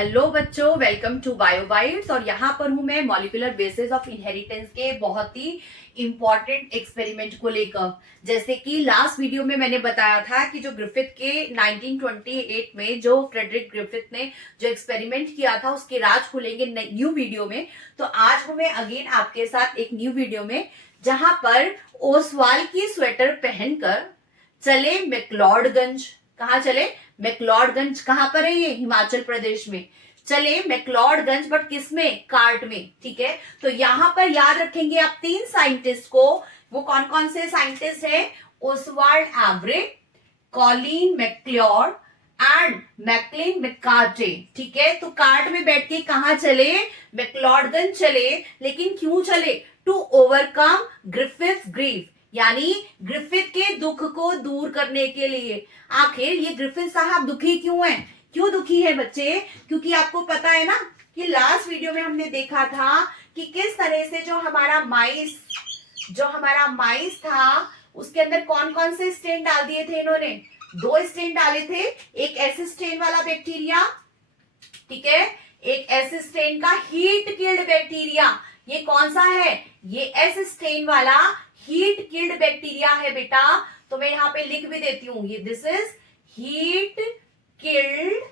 Hello बच्चों, welcome to बायोबाइट्स। और यहाँ पर हूँ मैं मॉलिक्यूलर बेसिस ऑफ इनहेरिटेंस के बहुत ही इंपॉर्टेंट एक्सपेरिमेंट को लेकर। जैसे कि लास्ट वीडियो में मैंने बताया था कि जो ग्रिफिथ के 1928 में जो फ्रेडरिक ग्रिफिथ ने जो एक्सपेरिमेंट किया था उसके राज खुलेंगे न्यू वीडियो में। तो आज हूँ मैं अगेन आपके साथ एक न्यू वीडियो में, जहां पर ओसवाल की स्वेटर पहनकर चले मैक्लोडगंज। कहाँ चले? मैक्लोडगंज। कहाँ पर है ये? हिमाचल प्रदेश में। चले मैक्लोडगंज, बट किस में? कार्ट में। ठीक है, तो यहां पर याद रखेंगे आप तीन साइंटिस्ट को। वो कौन कौन से साइंटिस्ट है? Oswald Avery, Colin MacLeod and Maclyn McCarty. ठीक है, तो कार्ट में बैठ के कहा चले? मैक्लोडगंज चले। लेकिन क्यों चले? टू ओवरकम ग्रिफिथ ग्रीफ, यानी ग्रिफिथ के दुख को दूर करने के लिए। आखिर ये ग्रिफिथ साहब दुखी क्यों हैं? क्यों दुखी है बच्चे? क्योंकि आपको पता है ना कि लास्ट वीडियो में हमने देखा था कि किस तरह से जो हमारा माइस था उसके अंदर कौन कौन से स्ट्रेन डाल दिए थे इन्होंने। दो स्ट्रेन डाले थे, एक ऐसे स्ट्रेन वाला बैक्टीरिया, ठीक है, एक ऐसे स्ट्रेन का हीट किल्ड बैक्टीरिया। ये कौन सा है? ये एस स्ट्रेन वाला हीट किल्ड बैक्टीरिया है बेटा। तो मैं यहाँ पे लिख भी देती हूँ, ये दिस इज हीट किल्ड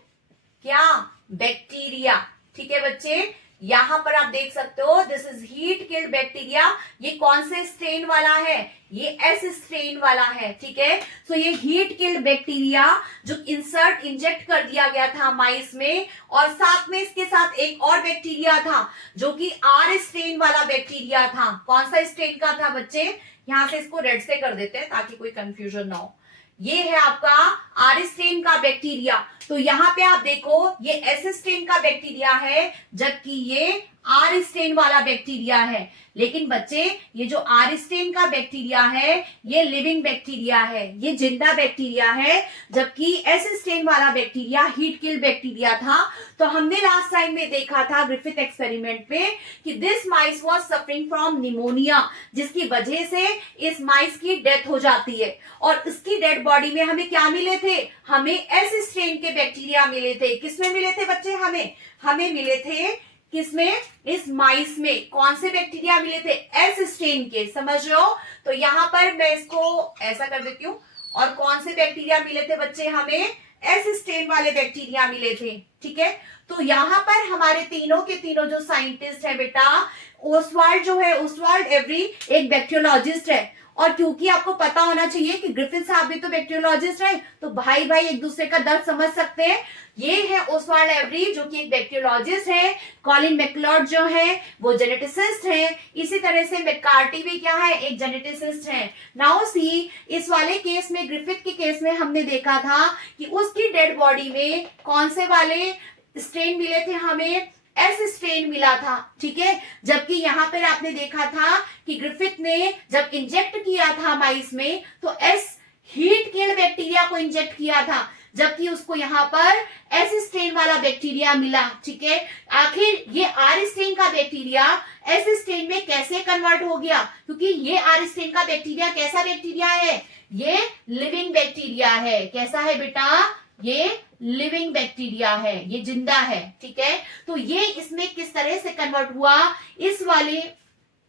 क्या? बैक्टीरिया। ठीक है बच्चे, यहां पर आप देख सकते हो this is heat killed bacteria. ये कौन से स्ट्रेन वाला है? ये एस स्ट्रेन वाला है। ठीक है, तो ये हीट किल्ड बैक्टीरिया जो इंजेक्ट कर दिया गया था माइस में, और साथ में इसके साथ एक और बैक्टीरिया था जो कि आर स्ट्रेन वाला बैक्टीरिया था। कौन सा स्ट्रेन का था बच्चे? यहां से इसको रेड से कर देते हैं ताकि कोई कंफ्यूजन ना हो। ये है आपका आर स्ट्रेन का बैक्टीरिया। तो यहाँ पे आप देखो ये एस स्ट्रेन का बैक्टीरिया है, जबकि ये आर स्ट्रेन वाला बैक्टीरिया है। लेकिन बच्चे ये जो आर स्ट्रेन का बैक्टीरिया है ये लिविंग बैक्टीरिया है, ये जिंदा बैक्टीरिया है, जबकि एस स्ट्रेन वाला बैक्टीरिया हीट किल बैक्टीरिया था। तो हमने लास्ट टाइम में देखा था ग्रिफिथ एक्सपेरिमेंट में कि this mice was suffering from pneumonia, जिसकी वजह से इस माइस की डेथ हो जाती है। और इसकी डेड बॉडी में हमें क्या मिले थे? हमें एस स्ट्रेन के बैक्टीरिया मिले थे। किसमें मिले थे बच्चे? हमें मिले थे किसमें? इस माइस में। कौन से बैक्टीरिया मिले थे? एस स्ट्रेन के। समझ रहे हो? तो यहां पर मैं इसको ऐसा कर देती हूँ। और कौन से बैक्टीरिया मिले थे बच्चे? हमें एस स्ट्रेन वाले बैक्टीरिया मिले थे। ठीक है, तो यहां पर हमारे तीनों के तीनों जो साइंटिस्ट है बेटा, ओसवाल्ड जो है, ओसवाल्ड एवरी एक बैक्टीरियोलॉजिस्ट है। और क्योंकि आपको पता होना चाहिए कि ग्रिफिथ साहब भी तो बैक्टीरियोलॉजिस्ट है, तो भाई भाई एक दूसरे का दर्द समझ सकते हैं। ये है ओसवाल्ड एवरी जो कि एक बैक्टीरियोलॉजिस्ट है। कॉलिन मैक्लियोड जो है वो जेनेटिसिस्ट है। इसी तरह से मैककार्टी भी क्या है? एक जेनेटिसिस्ट है। नाउ सी, इस वाले केस में, ग्रिफिथ के केस में हमने देखा था कि उसकी डेड बॉडी में कौन से वाले स्ट्रेन मिले थे? हमें एस स्ट्रेन मिला था। ठीक है, जबकि यहां पर आपने देखा था कि ग्रिफिथ ने जब इंजेक्ट किया था माइस में तो एस हीट किल्ड बैक्टीरिया को इंजेक्ट किया था, जबकि उसको यहाँ पर एस स्ट्रेन वाला बैक्टीरिया मिला। ठीक है, आखिर ये आर स्ट्रेन का बैक्टीरिया एस स्ट्रेन में कैसे कन्वर्ट हो गया? क्योंकि ये आर स्ट्रेन का बैक्टीरिया कैसा बैक्टीरिया है? ये लिविंग बैक्टीरिया है। कैसा है बेटा? ये लिविंग बैक्टीरिया है, ये जिंदा है। ठीक है, तो ये इसमें किस तरह से कन्वर्ट हुआ, इस वाले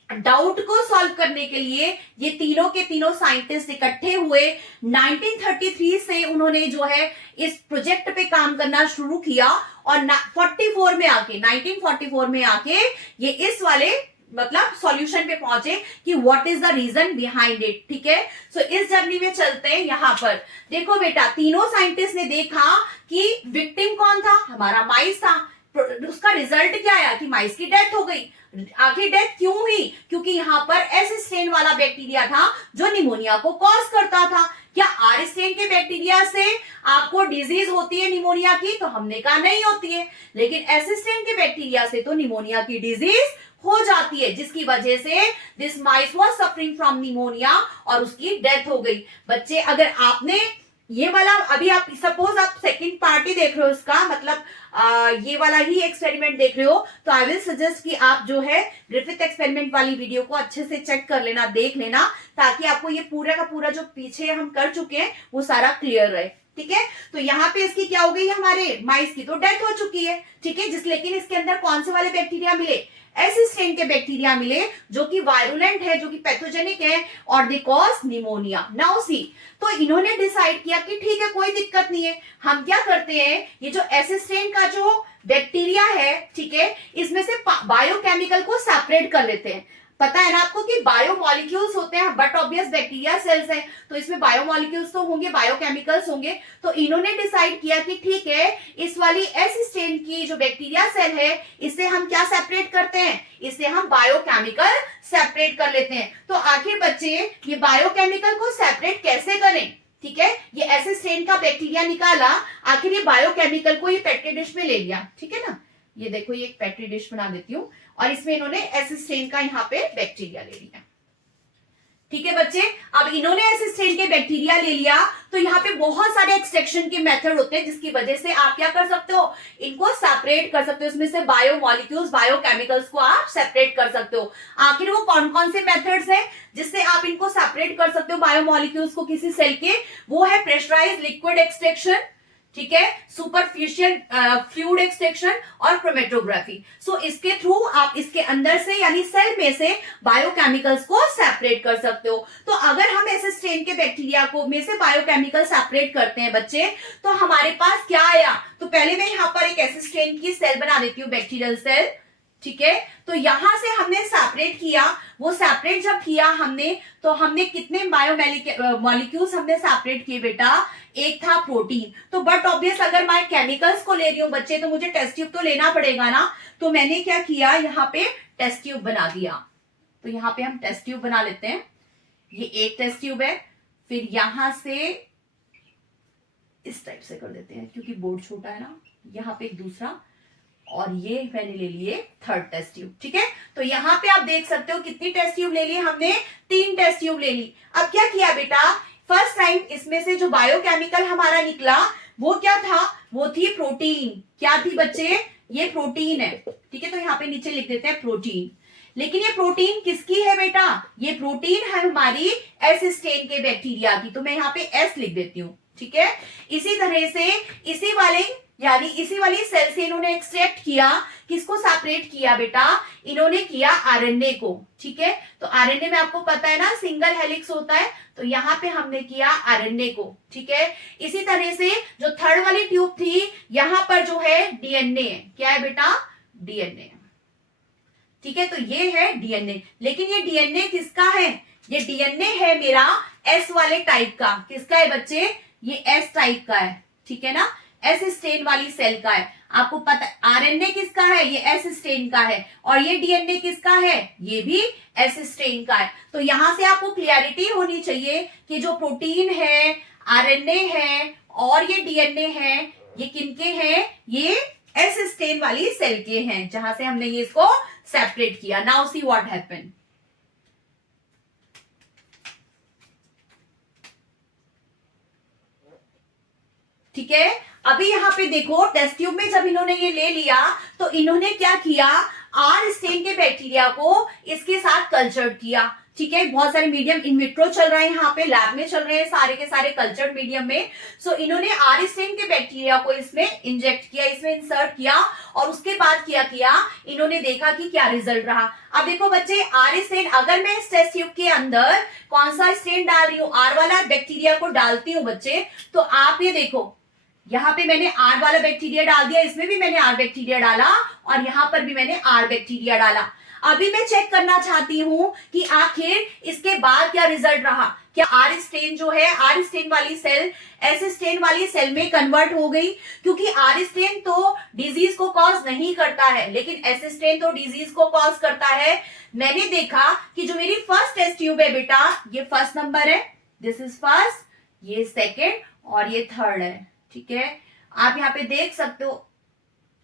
डाउट को सॉल्व करने के लिए ये तीनों के तीनों साइंटिस्ट इकट्ठे हुए। 1933 से उन्होंने जो है इस प्रोजेक्ट पे काम करना शुरू किया, और 1944 में आके ये इस वाले मतलब सॉल्यूशन पे पहुंचे कि what is the reason behind it. ठीक है, सो इस जर्नी में चलते हैं। यहां पर देखो बेटा, तीनों साइंटिस्ट ने देखा कि विक्टिम कौन था? हमारा माइस था। उसका रिजल्ट क्या आया? कि माइस की डेथ हो गई। आखिर डेथ क्यों हुई? क्योंकि यहाँ पर एस स्ट्रेन वाला बैक्टीरिया था जो निमोनिया को कॉज करता था। क्या आर स्ट्रेन के बैक्टीरिया से आपको डिजीज होती है निमोनिया की? तो हमने कहा नहीं होती है। लेकिन एस स्ट्रेन के बैक्टीरिया से तो निमोनिया की डिजीज हो जाती है, जिसकी वजह से this mice was suffering from pneumonia और उसकी डेथ हो गई। बच्चे, अगर आपने ये वाला, अभी आप सपोज आप सेकंड पार्टी देख रहे हो इसका, मतलब ये वाला ही एक्सपेरिमेंट देख रहे हो, तो आई विल सजेस्ट कि आप जो है ग्रिफिथ एक्सपेरिमेंट वाली वीडियो को अच्छे से चेक कर लेना, देख लेना, ताकि आपको ये पूरा का पूरा जो पीछे हम कर चुके हैं वो सारा क्लियर रहे। ठीक है। तो यहाँ पे इसकी क्या हो गई, हमारे माइस की तो डेथ हो चुकी है, ठीक है। लेकिन इसके अंदर कौन से वाले बैक्टीरिया मिले, ऐसे स्ट्रेन के बैक्टीरिया मिले जो कि वायरुलेंट है, जो कि पैथोजेनिक है और they cause pneumonia. Now see, तो इन्होंने डिसाइड किया कि ठीक है कोई दिक्कत नहीं है, हम क्या करते हैं, ये जो ऐसे स्ट्रेन का जो बैक्टीरिया है, ठीक है, इसमें से बायोकेमिकल को सेपरेट कर लेते हैं। पता है ना आपको कि बायोमोलिक्यूल्स होते हैं, बट ऑब्वियस बैक्टीरिया सेल्स हैं, तो इसमें बायोमोलिक्यूल्स तो होंगे, बायोकेमिकल्स होंगे। तो इन्होंने डिसाइड किया कि ठीक है, इस वाली एस स्ट्रेन की जो बैक्टीरिया सेल है, इससे हम क्या सेपरेट करते हैं, इससे हम बायोकेमिकल सेपरेट कर लेते हैं। तो आखिर बच्चे ये बायोकेमिकल को सेपरेट कैसे करें, ठीक है, ये ऐसे स्ट्रेन का बैक्टीरिया निकाला, आखिर ये बायोकेमिकल को ये पेट्री डिश में ले लिया, ठीक है ना। ये देखो, ये एक पेट्री डिश बना देती हूँ और इसमें इन्होंने ऐसे स्ट्रेन का यहाँ पे बैक्टीरिया ले लिया, ठीक है बच्चे। अब इन्होंने ऐसे स्ट्रेन के बैक्टीरिया ले लिया, तो यहाँ पे बहुत सारे एक्सट्रैक्शन के मेथड होते हैं, जिसकी वजह से आप क्या कर सकते हो, इनको सेपरेट कर सकते हो, इसमें से बायोमोलिक्यूल्स, बायोकेमिकल्स को आप सेपरेट कर सकते हो। आखिर वो कौन कौन से मेथड्स हैं जिससे आप इनको सेपरेट कर सकते हो बायोमोलिक्यूल्स को किसी सेल के, वो है प्रेशराइज्ड लिक्विड एक्सट्रैक्शन, ठीक है, सुपरफिशियल फ्लूइड एक्सट्रैक्शन और क्रोमेटोग्राफी। सो इसके थ्रू आप इसके अंदर से यानी सेल में से बायोकेमिकल्स को सेपरेट कर सकते हो। तो अगर हम ऐसे स्ट्रेन के बैक्टीरिया को में से बायोकेमिकल सेपरेट करते हैं बच्चे, तो हमारे पास क्या आया, तो पहले मैं यहाँ पर एक ऐसे स्ट्रेन की सेल बना देती हूँ, बैक्टीरियल सेल, ठीक है। तो यहां से हमने सेपरेट किया, वो सेपरेट जब किया हमने, तो हमने कितने बायोमोलिक्यूल्स हमने सेपरेट किए बेटा, एक था प्रोटीन। तो बट ऑब्वियस अगर मैं केमिकल्स को ले रही हूं बच्चे, तो मुझे टेस्ट ट्यूब तो लेना पड़ेगा ना। तो मैंने क्या किया, यहाँ पे टेस्ट ट्यूब बना दिया। तो यहाँ पे हम टेस्ट ट्यूब बना लेते हैं, ये एक टेस्ट ट्यूब है, फिर यहां से इस टाइप से कर देते हैं क्योंकि बोर्ड छोटा है ना, यहाँ पे एक दूसरा, और ये मैंने ले लिए थर्ड टेस्ट ट्यूब, ठीक है। तो यहाँ पे आप देख सकते हो कितनी टेस्ट ट्यूब ले ली हमने, 3 टेस्ट ट्यूब ले ली। अब क्या किया बेटा, फर्स्ट टाइम इसमें से जो बायोकेमिकल हमारा निकला वो क्या था, वो थी प्रोटीन। क्या थी बच्चे, ये प्रोटीन है, ठीक है। तो यहाँ पे नीचे लिख देते हैं प्रोटीन। लेकिन ये प्रोटीन किसकी है बेटा, ये प्रोटीन है हमारी एस स्ट्रेन के बैक्टीरिया की, तो मैं यहाँ पे एस लिख देती हूँ, ठीक है। इसी तरह से इसी वाली सेल से इन्होंने एक्सट्रैक्ट किया, किसको सेपरेट किया बेटा, इन्होंने किया आरएनए को, ठीक है। तो आरएनए में आपको पता है ना सिंगल हेलिक्स होता है, तो यहाँ पे हमने किया आरएनए को, ठीक है। इसी तरह से जो थर्ड वाली ट्यूब थी, यहां पर जो है डीएनए है, क्या है बेटा, डीएनए, ठीक है। तो ये है डीएनए, लेकिन ये डीएनए किसका है, ये डीएनए है मेरा एस वाले टाइप का। किसका है बच्चे, ये एस टाइप का है, ठीक है ना, एस स्ट्रेन वाली सेल का है। आपको पता है आरएनए किसका है, ये एस स्ट्रेन का है, और ये डीएनए किसका है, ये भी एस स्ट्रेन का है। तो यहां से आपको क्लियरिटी होनी चाहिए कि जो प्रोटीन है, आरएनए है और ये डीएनए है, ये किनके हैं, ये एस स्ट्रेन वाली सेल के हैं, जहां से हमने ये इसको सेपरेट किया। नाउ सी व्हाट हैपेंड, ठीक है। अभी यहाँ पे देखो टेस्ट ट्यूब में जब इन्होंने ये ले लिया, तो इन्होंने क्या किया, आर स्ट्रेन के बैक्टीरिया को इसके साथ कल्चर्ड किया, ठीक है। बहुत सारे मीडियम इन विट्रो चल रहे हैं, यहाँ पे लैब में चल रहे हैं सारे के सारे कल्चर्ड मीडियम में। सो इन्होंने आर स्ट्रेन के बैक्टीरिया को इसमें इंजेक्ट किया, इसमें इंसर्ट किया, और उसके बाद क्या किया, इन्होंने देखा कि क्या रिजल्ट रहा। अब देखो बच्चे, आर स्ट्रेन अगर मैं इस टेस्ट ट्यूब के अंदर कौन सा स्ट्रेन डाल रही हूँ, आर वाला बैक्टीरिया को डालती हूँ बच्चे, तो आप ये देखो यहाँ पे मैंने आर वाला बैक्टीरिया डाल दिया, इसमें भी मैंने आर बैक्टीरिया डाला, और यहाँ पर भी मैंने आर बैक्टीरिया डाला। अभी मैं चेक करना चाहती हूँ कि आखिर इसके बाद क्या रिजल्ट रहा, क्या आर स्ट्रेन जो है, आर स्ट्रेन वाली सेल एस स्ट्रेन वाली सेल में कन्वर्ट हो गई, क्योंकि आर स्ट्रेन तो डिजीज को कॉज नहीं करता है, लेकिन एस स्ट्रेन तो डिजीज को कॉज करता है। मैंने देखा कि जो मेरी फर्स्ट टेस्ट ट्यूब है बेटा, ये फर्स्ट नंबर है, दिस इज फर्स्ट, ये सेकेंड और ये थर्ड है, ठीक है। आप यहाँ पे देख सकते हो,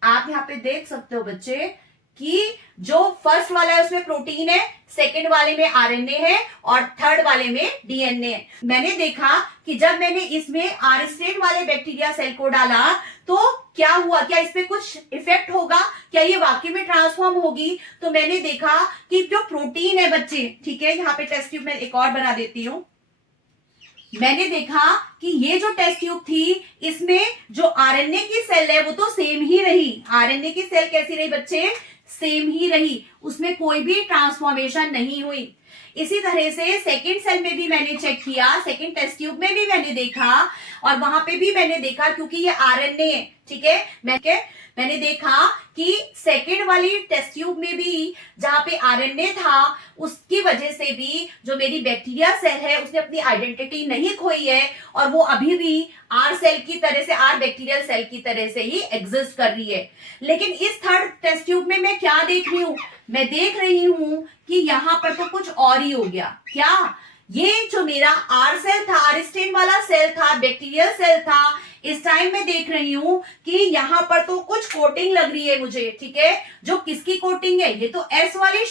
आप यहाँ पे देख सकते हो बच्चे कि जो फर्स्ट वाला है उसमें प्रोटीन है, सेकंड वाले में आरएनए है और थर्ड वाले में डीएनए है। मैंने देखा कि जब मैंने इसमें आर स्ट्रेन वाले बैक्टीरिया सेल को डाला तो क्या हुआ, क्या इसमें कुछ इफेक्ट होगा, क्या ये वाकई में ट्रांसफॉर्म होगी। तो मैंने देखा कि जो प्रोटीन है बच्चे, ठीक है, यहाँ पे टेस्ट ट्यूब में एक और बना देती हूँ, मैंने देखा कि ये जो टेस्ट ट्यूब थी इसमें जो आरएनए की सेल है वो तो सेम ही रही। आरएनए की सेल कैसी रही बच्चे? सेम ही रही, उसमें कोई भी ट्रांसफॉर्मेशन नहीं हुई। इसी तरह से सेकंड सेल में भी मैंने चेक किया, सेकंड टेस्ट ट्यूब में भी मैंने देखा और वहां पे भी मैंने देखा, क्योंकि ये आरएनए है, ठीक है, मैंने देखा कि सेकंड वाली टेस्ट ट्यूब में भी जहां पे आरएनए था उसकी वजह से भी जो मेरी बैक्टीरिया सेल है उसने अपनी आइडेंटिटी नहीं खोई है और वो अभी भी आर सेल की तरह से, आर बैक्टीरियल सेल की तरह से ही एग्जिस्ट कर रही है। लेकिन इस थर्ड टेस्ट ट्यूब में मैं क्या देख रही हूं? मैं देख रही हूं कि यहां पर तो कुछ और ही हो गया। क्या? ये जो मेरा आर सेल था, आर स्टेन वाला सेल था, बैक्टीरियल सेल था, इस टाइम मैं देख रही हूं कि यहां पर तो कुछ कोटिंग लग रही है मुझे, ठीक है। जो किसकी कोटिंग है? ये तो एस वाली,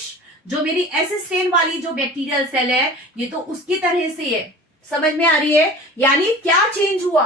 जो मेरी एस स्टेन वाली जो बैक्टीरियल सेल है ये तो उसकी तरह से है। समझ में आ रही है? यानी क्या चेंज हुआ?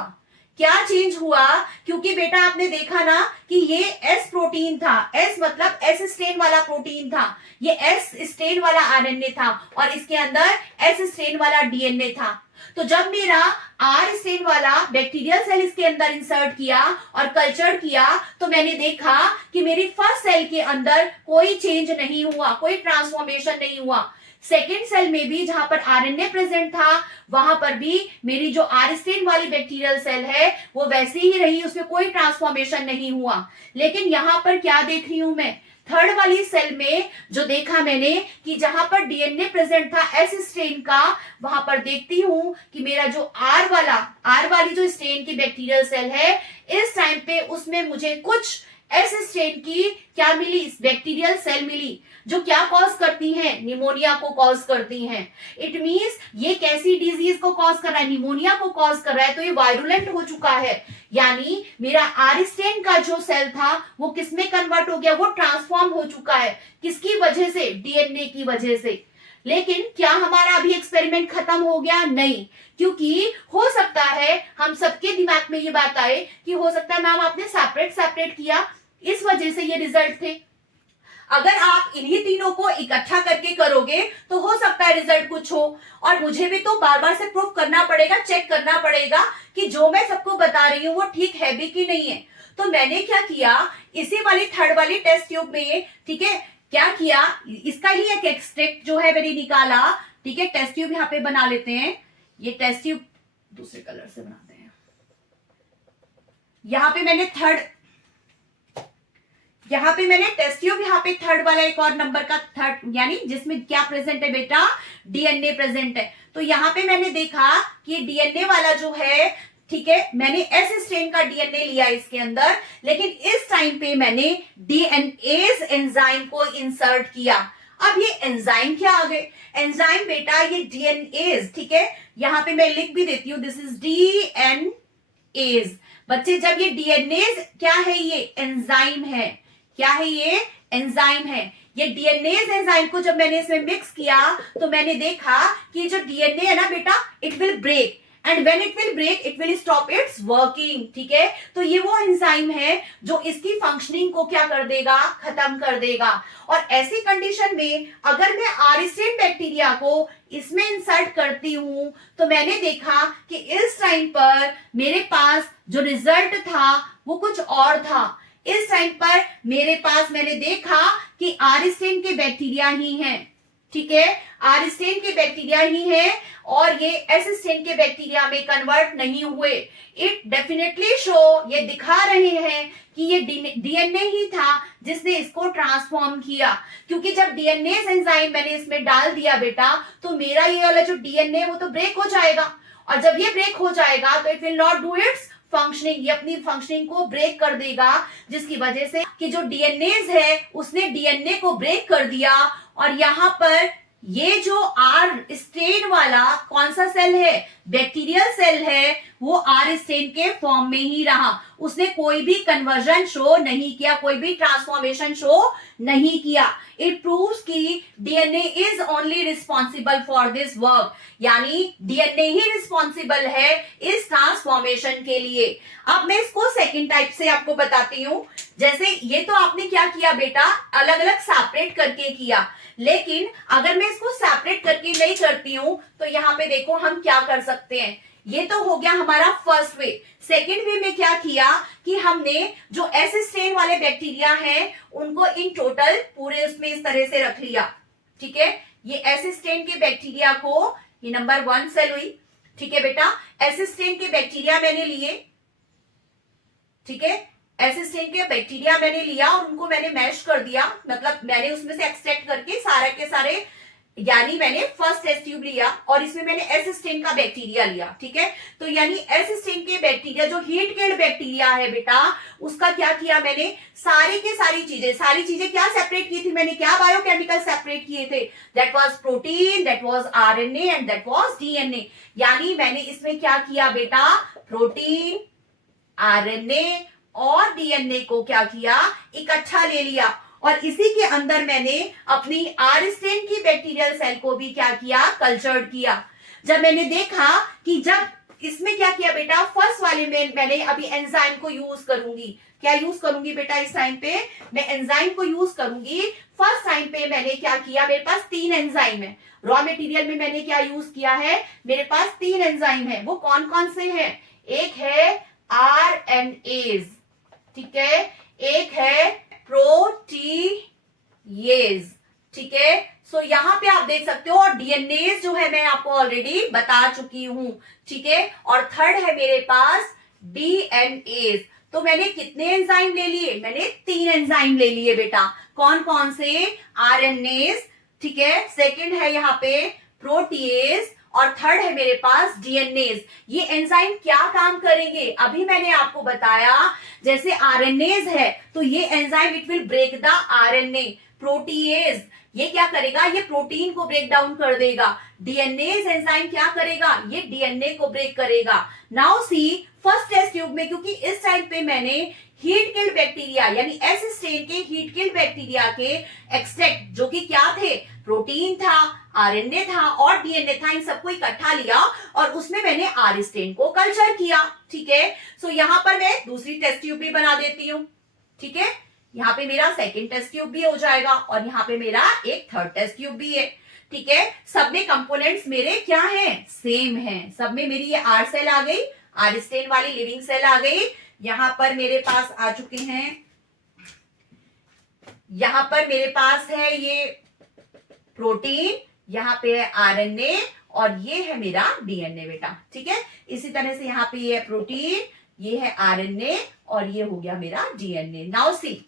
क्या चेंज हुआ? क्योंकि बेटा आपने देखा ना कि ये एस प्रोटीन था, एस मतलब एस स्टेन वाला प्रोटीन था, ये एस स्टेन वाला आरएनए था और इसके अंदर एस स्टेन वाला डीएनए था। तो जब मेरा आर स्टेन वाला बैक्टीरियल सेल इसके अंदर इंसर्ट किया और कल्चर किया तो मैंने देखा कि मेरी फर्स्ट सेल के अंदर कोई चेंज नहीं हुआ, कोई ट्रांसफॉर्मेशन नहीं हुआ। सेकेंड सेल में भी जहां पर आरएनए प्रेजेंट था वहां पर भी मेरी जो आर स्टेन वाली बैक्टीरियल सेल है वो वैसी ही रही, उसमें कोई ट्रांसफॉर्मेशन नहीं हुआ। लेकिन यहां पर क्या देख रही हूं मैं? थर्ड वाली सेल में जो देखा मैंने कि जहां पर डीएनए प्रेजेंट था एस स्ट्रेन का, वहां पर देखती हूं कि मेरा जो आर वाली जो स्ट्रेन की बैक्टीरियल सेल है इस टाइम पे उसमें मुझे कुछ एस स्ट्रेन की क्या मिली? बैक्टीरियल सेल मिली, जो क्या कॉज करती हैं? निमोनिया को कॉज करती हैं। इट मींस ये कैसी डिजीज को कॉज कर रहा है? निमोनिया को कॉज कर रहा है, तो ये वायरुलेंट हो चुका है। यानी मेरा आर स्टेन का जो सेल था वो किसमें कन्वर्ट हो गया? वो ट्रांसफॉर्म हो चुका है। किसकी वजह से? डीएनए की वजह से। लेकिन क्या हमारा अभी एक्सपेरिमेंट खत्म हो गया? नहीं, क्योंकि हो सकता है हम सबके दिमाग में ये बात आए कि हो सकता है मैम आपने सेपरेट किया, इस वजह से ये रिजल्ट थे। अगर आप इन्हीं तीनों को इकट्ठा करके करोगे तो हो सकता है रिजल्ट कुछ हो, और मुझे भी तो बार बार से प्रूफ करना पड़ेगा, चेक करना पड़ेगा कि जो मैं सबको बता रही हूं वो ठीक है भी कि नहीं है। तो मैंने क्या किया, इसी वाली थर्ड वाली टेस्ट ट्यूब में, ठीक है, क्या किया, इसका ही एक एक्सट्रैक्ट जो है मैंने निकाला, ठीक है। टेस्ट ट्यूब यहाँ पे बना लेते हैं, ये टेस्ट ट्यूब दूसरे कलर से बनाते हैं। यहाँ पे मैंने टेस्ट ट्यूब यहाँ पे थर्ड वाला एक और नंबर का थर्ड, यानी जिसमें क्या प्रेजेंट है बेटा? डीएनए प्रेजेंट है। तो यहाँ पे मैंने देखा कि डीएनए वाला जो है, ठीक है, मैंने एस स्ट्रेन का डीएनए लिया इसके अंदर, लेकिन इस टाइम पे मैंने डीएनएज एंजाइम को इंसर्ट किया। अब ये एंजाइम क्या आ गए? एंजाइम बेटा ये डीएनएज, ठीक है, यहां पे मैं लिख भी देती हूं, दिस इज डीएनएज। बच्चे जब ये डीएनएज क्या है? ये एंजाइम है। क्या है? ये एंजाइम है। ये डीएनएज एंजाइम को जब मैंने इसमें मिक्स किया तो मैंने देखा कि जो डीएनए है ना बेटा, it will break, and when it will break it will stop its working, ठीक है। तो ये वो एंजाइम है जो इसकी फंक्शनिंग को क्या कर देगा? खत्म कर देगा। और ऐसी कंडीशन में अगर मैं आर स्टेन बैक्टीरिया को इसमें इंसर्ट करती हूं तो मैंने देखा कि इस टाइम पर मेरे पास जो रिजल्ट था वो कुछ और था। इस टाइम पर मेरे पास मैंने देखा कि आर स्टेन के बैक्टीरिया ही हैं, ठीक है, आर स्टेन के बैक्टीरिया ही है और ये एस स्टेन के बैक्टीरिया में कन्वर्ट नहीं हुए। इट डेफिनेटली शो, ये दिखा रहे हैं कि ये डीएनए ही था जिसने इसको ट्रांसफॉर्म किया, क्योंकि जब डीएनए एंजाइम मैंने इसमें डाल दिया बेटा तो मेरा ये वाला जो डीएनए वो तो ब्रेक हो जाएगा, और जब ये ब्रेक हो जाएगा तो it will not do it's functioning, ये अपनी फंक्शनिंग को ब्रेक कर देगा, जिसकी वजह से कि जो डीएनएज है उसने डीएनए को ब्रेक कर दिया। और यहां पर ये जो आर स्टेन वाला कौन सा सेल है? बैक्टीरियल सेल है, वो आर स्टेन के फॉर्म में ही रहा, उसने कोई भी कन्वर्जन शो नहीं किया, कोई भी ट्रांसफॉर्मेशन शो नहीं किया। इट प्रूव्स कि DNA is only responsible for this work, यानी डीएनए ही रिस्पॉन्सिबल है इस ट्रांसफॉर्मेशन के लिए। अब मैं इसको सेकेंड टाइप से आपको बताती हूं। जैसे ये तो आपने क्या किया बेटा, अलग अलग सेपरेट करके किया, लेकिन अगर मैं इसको सेपरेट करके नहीं करती हूं तो यहाँ पे देखो हम क्या कर सकते हैं। ये तो हो गया हमारा फर्स्ट वे। सेकेंड वे में क्या किया कि हमने जो एस स्ट्रेन वाले बैक्टीरिया हैं उनको इन टोटल पूरे उसमें इस तरह से रख लिया। ठीक है, ये एस स्ट्रेन के बैक्टीरिया को, ये नंबर 1 सेल हुई। ठीक है बेटा, एस स्ट्रेन के बैक्टीरिया मैंने लिए। ठीक है, एस स्ट्रेन के बैक्टीरिया मैंने लिया और उनको मैंने मैश कर दिया, मतलब मैंने उसमें से एक्सट्रैक्ट करके सारे के सारे, यानी मैंने फर्स्ट टेस्ट ट्यूब लिया और इसमें मैंने एस स्ट्रेन का बैक्टीरिया लिया। ठीक है, तो यानी एस स्ट्रेन के बैक्टीरिया जो हीट किल्ड बैक्टीरिया है बेटा, उसका क्या किया मैंने, सारी की सारी चीजें क्या सेपरेट की थी मैंने, क्या बायोकेमिकल सेपरेट किए थे, that was protein, that was RNA and that was DNA. यानी मैंने इसमें क्या किया बेटा, प्रोटीन, आरएनए और डीएनए को क्या किया, इकट्ठा ले लिया और इसी के अंदर मैंने अपनी आर स्ट्रेन की बैक्टीरियल सेल को भी क्या किया, कल्चर्ड किया। जब मैंने देखा कि जब इसमें क्या किया बेटा, फर्स्ट वाले में मैंने अभी एंजाइम को यूज करूंगी, क्या यूज करूंगी बेटा, इस टाइम पे मैं एंजाइम को यूज करूंगी। फर्स्ट टाइम पे मैंने क्या किया, मेरे पास 3 एंजाइम है, रॉ मटेरियल में मैंने क्या यूज किया है, मेरे पास 3 एंजाइम है। वो कौन कौन से हैं, एक है आरएनएज, ठीक है, एक है प्रोटीएज। ठीक है, सो यहां पे आप देख सकते हो, और डीएनएज जो है मैं आपको ऑलरेडी बता चुकी हूं। ठीक है, और थर्ड है मेरे पास डीएनएज। तो मैंने कितने एंजाइम ले लिए, मैंने 3 एंजाइम ले लिए बेटा। कौन कौन से, आरएनएज, ठीक है, सेकंड है यहाँ पे प्रोटीएज और थर्ड है मेरे पास डीएनएज। ये एंजाइम क्या काम करेंगे, अभी मैंने आपको बताया। जैसे आरएनएज है तो ये enzyme it will break the RNA. Protease ये क्या करेगा, ये प्रोटीन को ब्रेक डाउन कर देगा। डीएनएज एंजाइम क्या करेगा, ये डीएनए को ब्रेक करेगा। Now see, first test tube में क्योंकि इस टाइम पे मैंने हीट किल्ड बैक्टीरिया यानी एस स्ट्रेन के हीट किल्ड बैक्टीरिया के एक्सट्रैक्ट जो कि क्या थे, प्रोटीन था, आरएनए था और डीएनए था, इन सबको इकट्ठा लिया और उसमें मैंने आर स्ट्रेन को कल्चर किया। ठीक है, सो यहां पर मैं दूसरी टेस्ट ट्यूब भी बना देती हूँ। ठीक है, यहाँ पे मेरा सेकेंड टेस्ट ट्यूब भी हो जाएगा और यहाँ पे मेरा एक थर्ड टेस्ट ट्यूब भी है। ठीक है, सब में कंपोनेंट्स मेरे क्या हैं, सेम हैं। सब में मेरी ये आर सेल आ गई, आर स्ट्रेन वाली लिविंग सेल आ गई। यहां पर मेरे पास आ चुके हैं, यहां पर मेरे पास है ये प्रोटीन, यहाँ पे है आरएनए और ये है मेरा डीएनए बेटा। ठीक है, इसी तरह से यहाँ पे ये है प्रोटीन, ये है आरएनए और ये हो गया मेरा डीएनए। नाउ सी,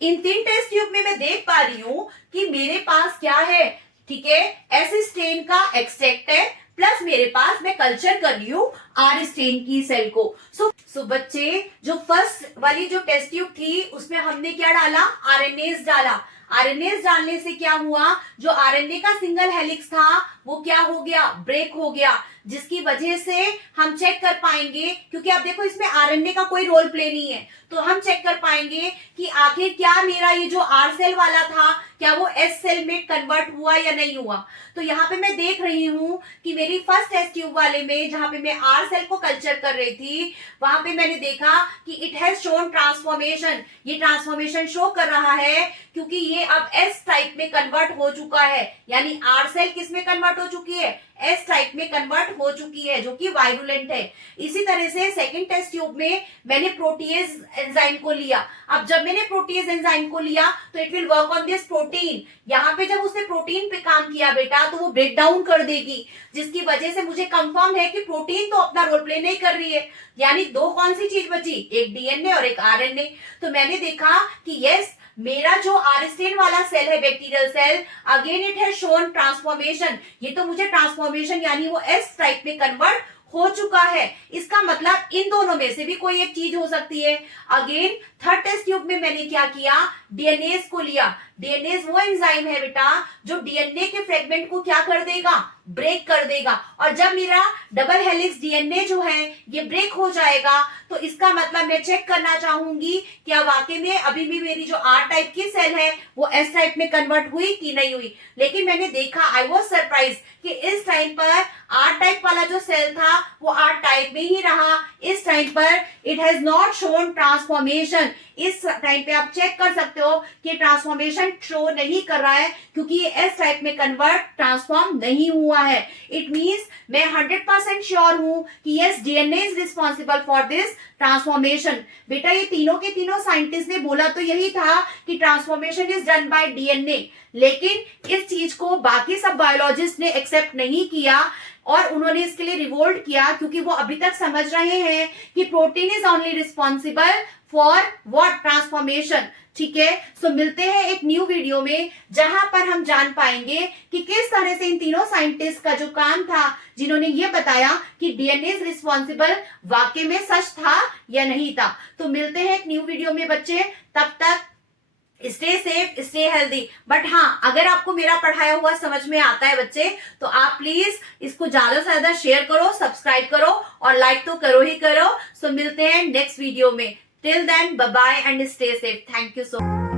इन 3 टेस्ट ट्यूब में मैं देख पा रही हूं कि मेरे पास क्या है, ठीक है, एस स्ट्रेन का एक्सट्रैक्ट है प्लस मेरे पास मैं कल्चर कर रही हूं आर स्ट्रेन की सेल को। सो बच्चे, जो फर्स्ट वाली जो टेस्ट ट्यूब थी उसमें हमने क्या डाला, आरएनएज डाला। आरएनएज डालने से क्या हुआ, जो आरएनए का सिंगल हेलिक्स था वो क्या हो गया, ब्रेक हो गया, जिसकी वजह से हम चेक कर पाएंगे, क्योंकि आप देखो इसमें आरएनए का कोई रोल प्ले नहीं है, तो हम चेक कर पाएंगे कि आखिर क्या मेरा ये जो आर सेल वाला था क्या वो एस सेल में कन्वर्ट हुआ या नहीं हुआ। तो यहाँ पे मैं देख रही हूं कि मेरी फर्स्ट टेस्ट ट्यूब वाले में जहां पे मैं आर सेल को कल्चर कर रही थी, वहां पे मैंने देखा कि इट हैज शोन ट्रांसफॉर्मेशन। ये ट्रांसफॉर्मेशन शो कर रहा है क्योंकि ये अब एस टाइप में कन्वर्ट हो चुका है, यानी आर सेल किस में कन्वर्ट हो चुकी है, एस टाइप में कन्वर्ट हो चुकी है, जो कि वायरुलेंट है। इसी तरह से सेकंड टेस्ट ट्यूब में मैंने प्रोटीएज एंजाइम को लिया। अब जब मैंने प्रोटीएज एंजाइम को लिया तो it will work on this protein. यहाँ पे जब उसने प्रोटीन पे काम किया बेटा तो वो ब्रेक डाउन कर देगी, जिसकी वजह से मुझे कंफर्म है कि प्रोटीन तो अपना रोल प्ले नहीं कर रही है। यानी दो कौन सी चीज बची, एक डीएनए और एक आरएनए। तो मैंने देखा कि यस, मेरा जो आर स्ट्रेन वाला सेल है, bacterial cell, again it has shown transformation. ये तो मुझे ट्रांसफॉर्मेशन यानी वो एस टाइप में कन्वर्ट हो चुका है। इसका मतलब इन दोनों में से भी कोई एक चीज हो सकती है। अगेन थर्ड टेस्ट ट्यूब में मैंने क्या किया, डीएनएज को लिया। डीएनएज वो एंजाइम है बेटा जो डीएनए के फ्रेगमेंट को क्या कर देगा, ब्रेक कर देगा। और जब मेरा डबल हेलिक्स डीएनए जो है ये ब्रेक हो जाएगा तो इसका मतलब मैं चेक करना चाहूंगी क्या वाकई में अभी भी मेरी जो आर टाइप की सेल है वो एस टाइप में कन्वर्ट हुई कि नहीं हुई। लेकिन मैंने देखा, आई वॉज सरप्राइज कि इस टाइम पर आर टाइप वाला जो सेल था वो आर टाइप में ही रहा। इस टाइम पर it has not shown transformation. इस टाइम पे आप चेक कर सकते हो कि ट्रांसफॉर्मेशन शो नहीं कर रहा है क्योंकि ये एस टाइप में कन्वर्ट ट्रांसफॉर्म नहीं हुआ है। इट मींस मैं 100% श्योर हूं कि yes DNA is responsible for this transformation. बेटा ये तीनों के तीनों साइंटिस्ट ने बोला तो यही था कि transformation is done by DNA, लेकिन इस चीज को बाकी सब बायोलॉजिस्ट ने एक्सेप्ट नहीं किया और उन्होंने इसके लिए रिवोल्ट किया क्योंकि वो अभी तक समझ रहे हैं कि protein is only responsible for what transformation. ठीक है, सो मिलते हैं एक न्यू वीडियो में जहां पर हम जान पाएंगे कि किस तरह से इन तीनों साइंटिस्ट का जो काम था जिन्होंने ये बताया कि डीएनए इज रिस्पॉन्सिबल वाकई में सच था या नहीं था। तो मिलते हैं एक न्यू वीडियो में बच्चे, तब तक stay safe, stay healthy. But हाँ, अगर आपको मेरा पढ़ाया हुआ समझ में आता है बच्चे तो आप प्लीज इसको ज्यादा से ज्यादा शेयर करो, सब्सक्राइब करो और लाइक तो करो ही करो। सो मिलते हैं नेक्स्ट वीडियो में। Till then bye bye and stay safe. Thank you so much.